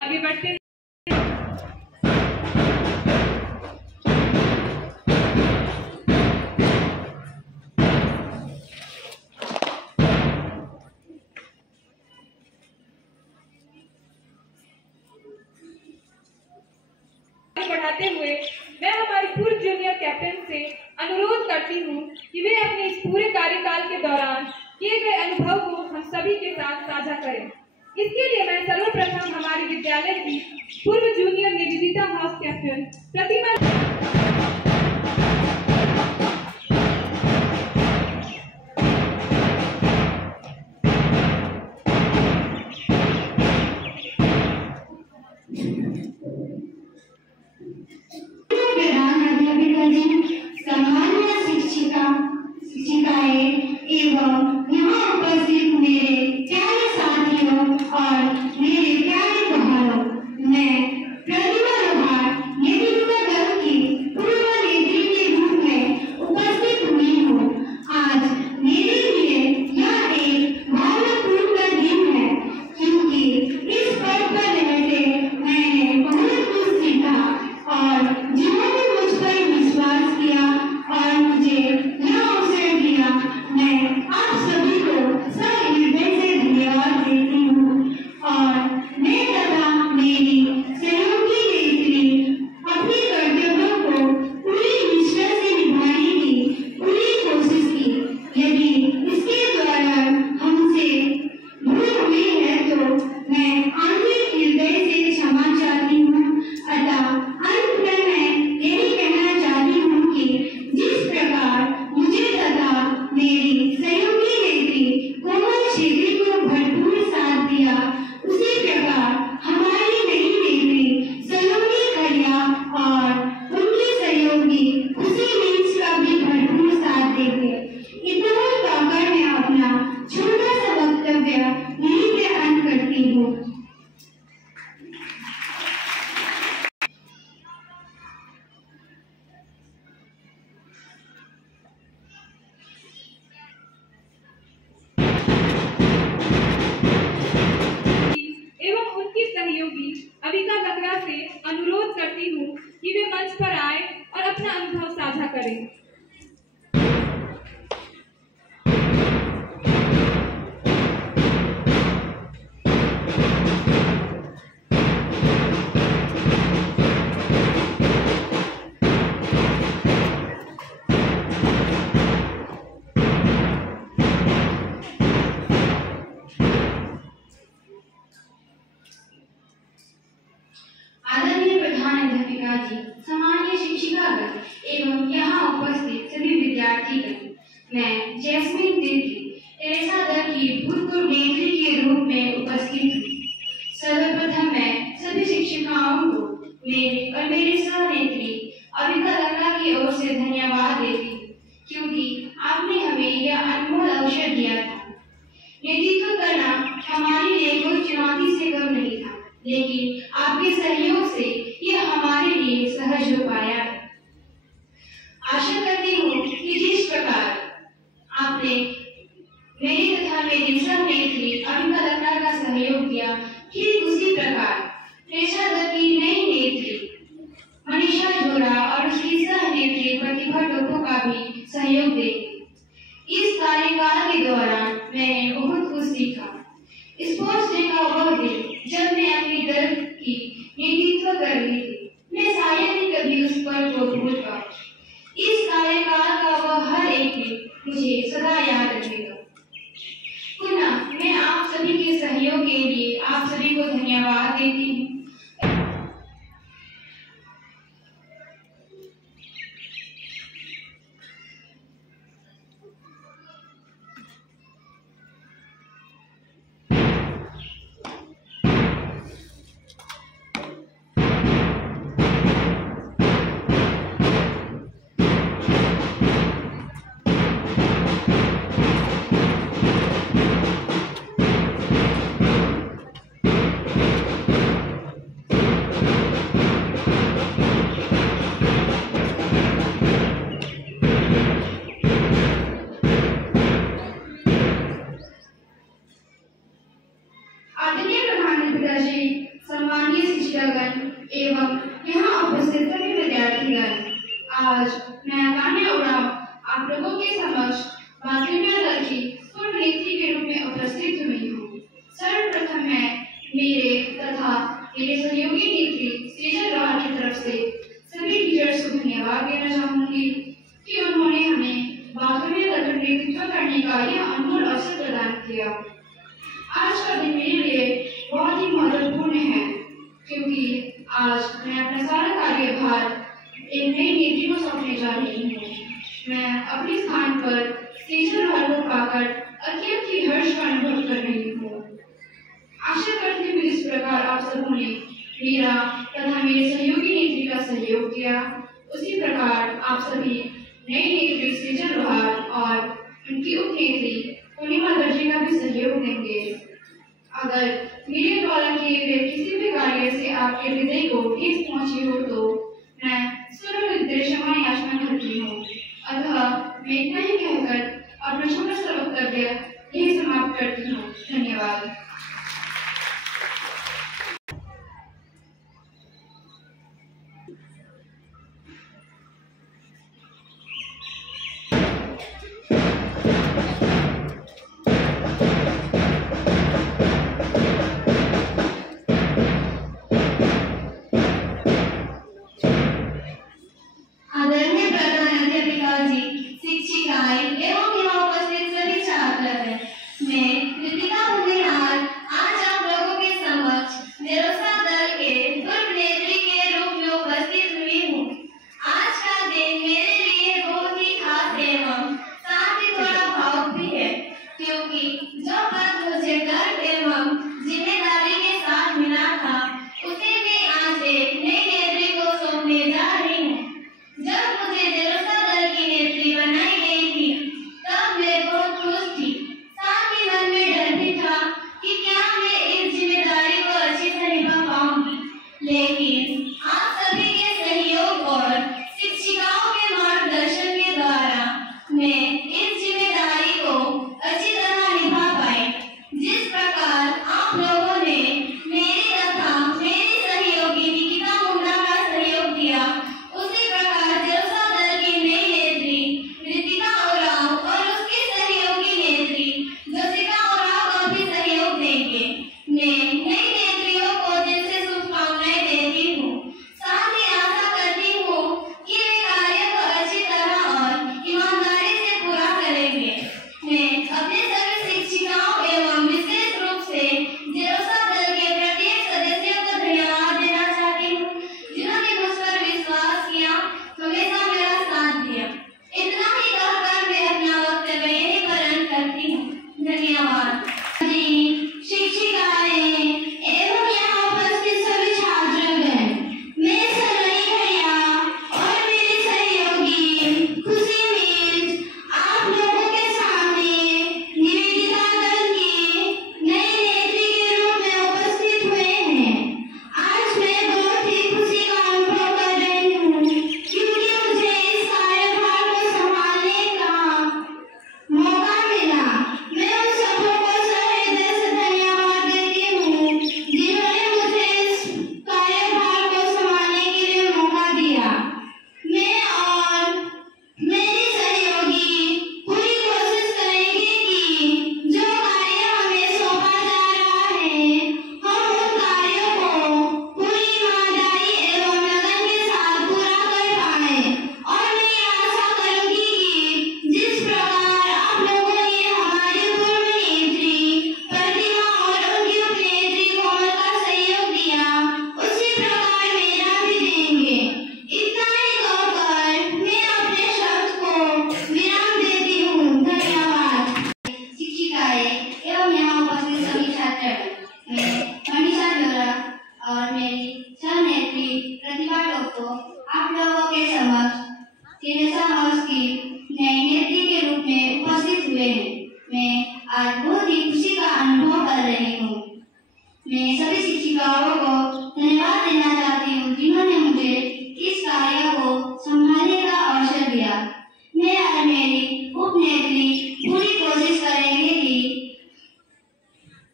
आगे बढ़ते हैं। बढ़ाते हुए मैं हमारे पूर्व जूनियर कैप्टन से अनुरोध करती हूँ कि वे अपने इस पूरे कार्यकाल के दौरान किए गए अनुभव को हम सभी के साथ साझा करें। इसके लिए मैं सर्वप्रथम हमारे विद्यालय की पूर्व जूनियर निवेदिता हाउस कैप्टन प्रतिमा अविका लकड़ा से अनुरोध करती हूँ कि वे मंच पर आए और अपना अनुभव साझा करें। सामान्य शिक्षिकागण एवं यहाँ उपस्थित सभी विद्यार्थीगण, मैं जैस्मिन तिर्की टेरेसा दर की भूतपूर्व नेत्री के रूप में उपस्थित हूँ। सर्वप्रथम मैं सभी शिक्षिकाओं को मेरे और मेरी सह नेत्री अविका लकड़ा की ओर से धन्यवाद देती हूँ, क्योंकि आपने हमें यह अनमोल अवसर दिया था। नेतृत्व करना हमारे लिए कोई चुनौती से कम नहीं था, लेकिन आपके सहयोग से यह हमारे लिए सहज हो पाया है। आशा करती हूँ कि जिस प्रकार आपने मेरी तथा मेरी सह नेत्री अविका लकड़ा का सहयोग किया, ठीक उसी प्रकार टेरेसा दर की नई नेत्री मनीषा झोरा और उसकी सह नेत्री प्रतिभा टोपो का भी सहयोग देंगे। इस कार्यकाल के दौरान मैंने बहुत कुछ सीखा। स्पोर्ट्स डे का वह दिन जब मैं अपनी दल की नेतृत्व कर रही थी, मैं शायद ही कभी उस पल को भूल पाऊं। इस कार्यकाल का वह हर एक दिन मुझे सदा याद रहेगा। पुनः मैं आप सभी के सहयोग के लिए आप सभी को धन्यवाद देती हूँ। तथा मेरे सहयोगी नेत्री सेजल राहत की तरफ से सभी टीचर्स को धन्यवाद देना चाहूंगी कि उन्होंने हमें बातों में लगकर नेतृत्व करने का यह अनमोल अवसर प्रदान किया। आज का दिन मेरे लिए बहुत ही महत्वपूर्ण है क्योंकि आज मैं अपना सारा कार्यभार एक नई नेत्री को सौंपने जा रही हूँ। मैं अपने स्थान पर सेजल राहत को पाकर अत्यंत ही हर्ष का अनुभव कर रही हूँ। आशा करती हूँ इस प्रकार आप सबों ने मेरा तथा मेरे सहयोगी नेत्री का सहयोग किया, उसी प्रकार आप सभी नई नेत्री सेजल राहत और उनकी उप नेत्री पूर्णिमा दर्जी का भी सहयोग देंगे। अगर मेरे द्वारा किए गए किसी भी कार्य से आपके हृदय को ठेस पहुंची हो तो मैं सर्वहृदय क्षमा याचना करती हूँ। अतः मैं इतना ही कहकर अपना छोटा सा वक्तव्य यही समाप्त करती हूँ। धन्यवाद।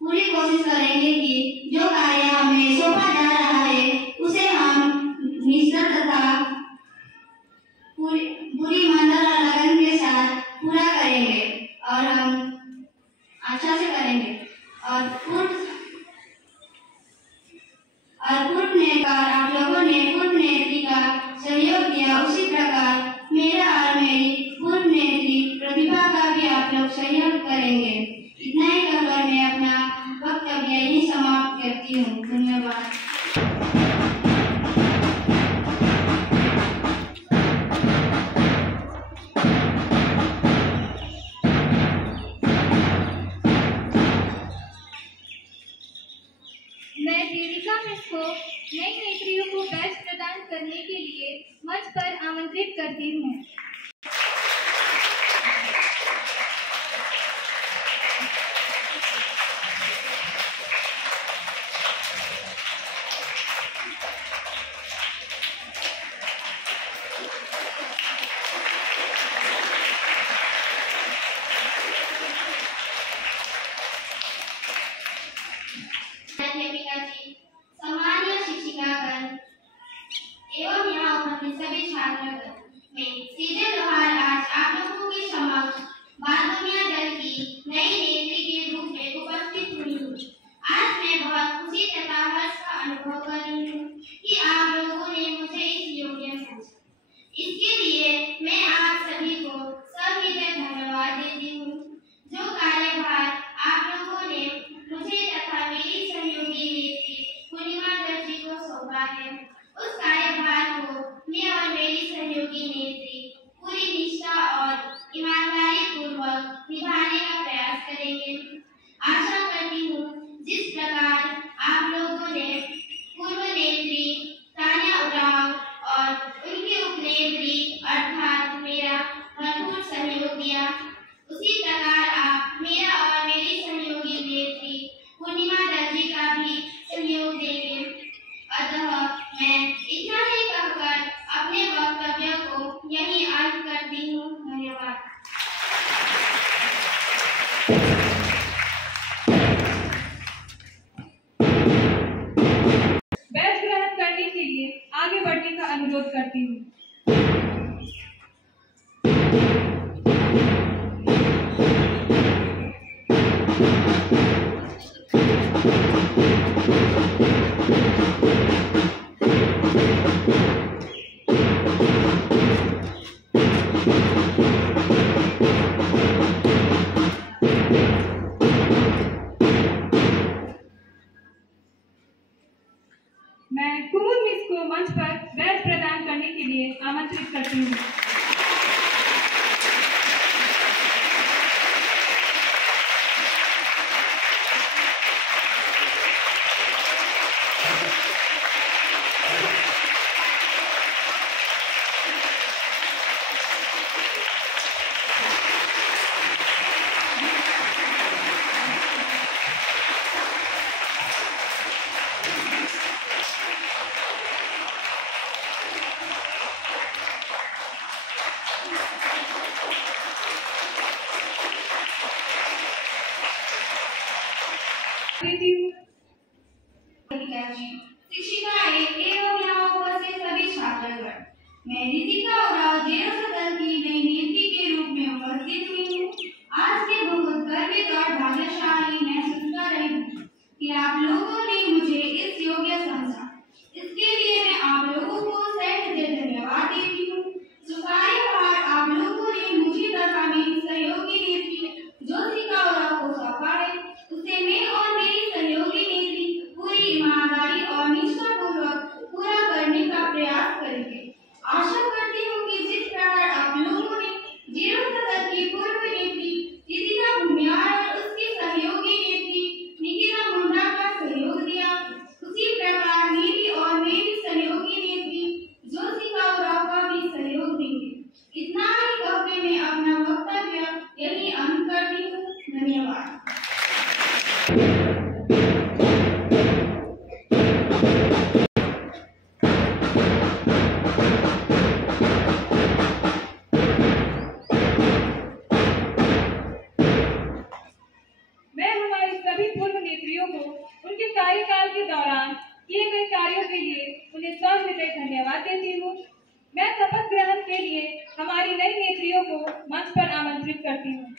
पूरी कोशिश करेंगे कि जो कार्य हमें सौंपा जा रहा है और पूर्व नेताकार आप लोगों ने पूर्व नेत्री का सहयोग दिया, उसी प्रकार मेरा और मेरी पूर्व नेत्री प्रतिभा का भी आप लोग सहयोग करेंगे। इतना ही कहकर मैं अपना वक्तव्य यहीं समाप्त करती हूँ। धन्यवाद। मैं देविका मिस को नई नेत्रियों को बैच प्रदान करने के लिए मंच पर आमंत्रित करती हूँ। देविका जी, सम्मानीय शिक्षिकागण एवं यहाँ उपस्थित सभी छात्रगण, मैं सीधे जोहार आज आप लोगों के समक्ष बारहवीं दल की नई नेत्री के रूप में उपस्थित हुई हूँ। आज मैं बहुत खुशी तथा हर्ष का अनुभव कर रही हूँ कि आप लोगों ने मुझे इस योग्य समझा। इसके लिए मैं आप सभी को सविनय धन्यवाद देती हूँ। जो कार्यभार आप लोगों ने मुझे तथा मेरी सहयोगी नेत्री पूर्णिमा दर्जी को सौंपा है, उस कार्यभार को मैं और मेरी सहयोगी नेत्री पूरी निष्ठा और ईमानदारी पूर्वक निभाने का प्रयास करेंगे। आशा करती हूँ जिस प्रकार आप लोगों ने पूर्व नेत्री तान्या उरांव और उनकी उपनेत्री अर्थात मेरा भरपूर सहयोग दिया, उसी प्रकार आप मेरा और मेरी सहयोगी नेत्री पूर्णिमा दर्जी का भी सहयोग देंगे। अतः मैं इतना ही कहकर अपने वक्तव्य को यहीं अंत करती हूँ। धन्यवाद। बैच ग्रहण करने के लिए आगे बढ़ने का अनुरोध करती हूँ। मैं कुमुद मिस को मंच पर बैच प्रदान करने के लिए आमंत्रित करती हूँ। शिक्षिका एवं यहाँ उपस्थित सभी छात्रगण, मैं रितिका उरांव जेरोसा दल की नई नेत्री के रूप में उपस्थित हुई हूँ। आज के बहुत गर्वित और भाग्यशाली महसूस कर रही हूँ कि आप लोगों ने मुझे इस योग्य समझा। इसके लिए मैं आप लोगों को सहृदय धन्यवाद देती हूँ। जो कार्यभार आप लोगों ने मुझे तथा मेरी सहयोगी नेत्री ज्योतिका उरांव को सौंपा है, उसे मैं और मेरी सहयोगी नेत्री पूरी ईमानदारी और निष्ठापूर्वक पूरा करने का प्रयास करेंगे। आशा करती हूँ कि जिस प्रकार आप लोगों ने जेरोसा दल की पूर्व नेत्री रितिका भूमियार और उसकी सहयोगी नेत्री निकिता मुंडा का सहयोग दिया, उसी प्रकार मेरी और मेरी सहयोगी नेत्री ज्योतिका उरांव का भी सहयोग देंगे। इतना ही कहकर मैं अपना वक्तव्य यही अंत करती हूँ। धन्यवाद। उनके कार्यकाल के दौरान किए गए कार्यों के लिए उन्हें सविनय धन्यवाद देती हूँ। मैं शपथ ग्रहण के लिए हमारी नई नेत्रियों को मंच पर आमंत्रित करती हूँ।